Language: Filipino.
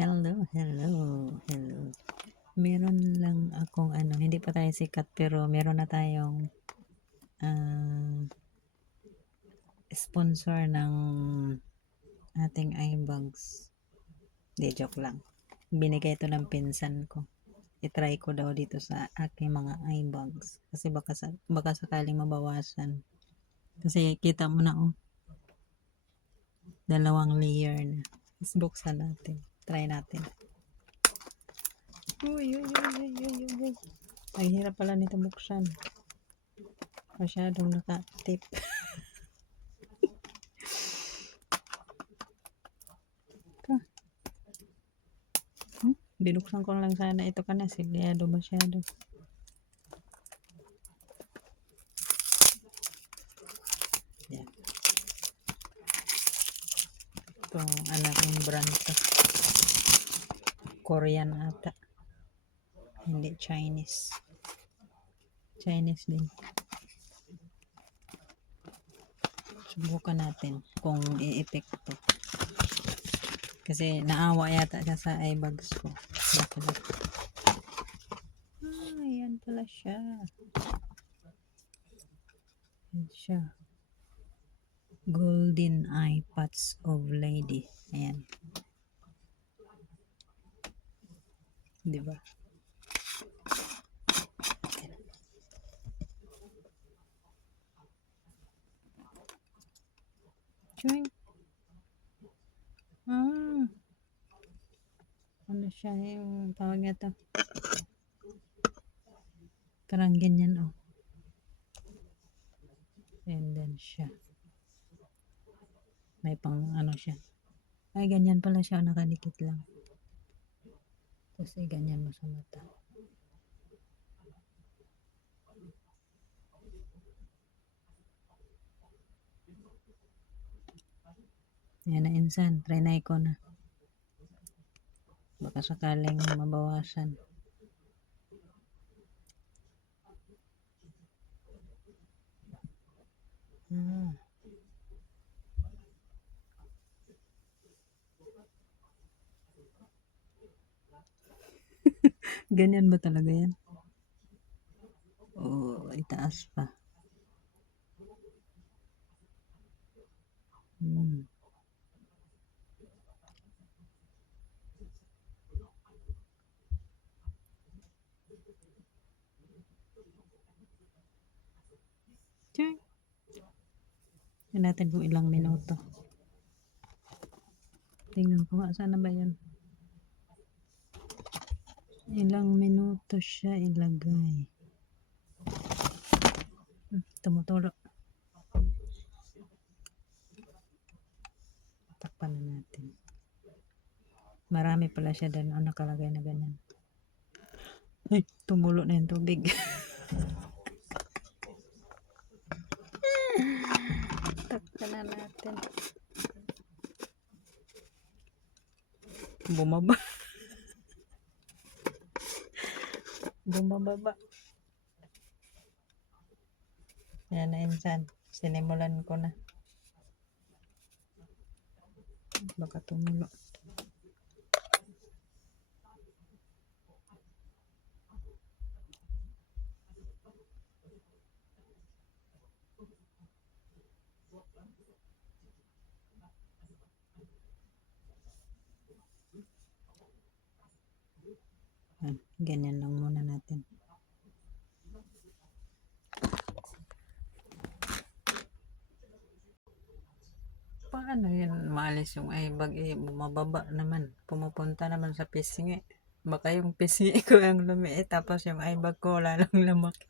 Hello, hello, hello. Meron lang akong hindi pa tayo sikat pero meron na tayong sponsor ng ating eye bags. Di, joke lang. Binigay ito ng pinsan ko. I-try ko daw dito sa aking mga eye bags. Kasi baka sakaling mabawasan. Kasi kita mo na dalawang layer na. Let's buksan natin. Try natin. Uy. Ang hirap pala nito buksan. Masyadong naka-tip. Binuksan ko lang sana ito kana silyado masyado. Yan. Itong anak ng brand to. Korean ata. Hindi Chinese. Chinese din. Subukan natin kung i-epekto. Kasi naawa yata siya sa eye bags ko. Ayan pala siya. Ayan siya. Golden eye patch of lady. Ayan. Diba? Chewing. Ano siya yung tawag niya to? Parang ganyan And then siya. May pang siya. Ay, ganyan pala siya. Nakadikit lang. Tapos ganyan mo sa mata. Yan na insan. Try na ko na. Baka sakaling mabawasan. Ganyan ba talaga yan? Itaas pa. Tingnan natin kung ilang minuto. Tingnan ko nga, sana ba yan? Ilang minuto siya ilagay. Tumutulo. Takpan na natin. Marami pala siya doon. Nakalagay na ganyan. Ay, tumulo na yung tubig. Takpan na natin. Bumaba. Bumababa. Yan na insan. Sinimulan ko na. Baka tumulo. Ganyan lang muna natin. Paano yun maalis yung eye bag? Bumababa naman. Pumupunta naman sa pisngi. Baka yung pisngi ko ang lumiit tapos yung eye bag ko lalong lumaki.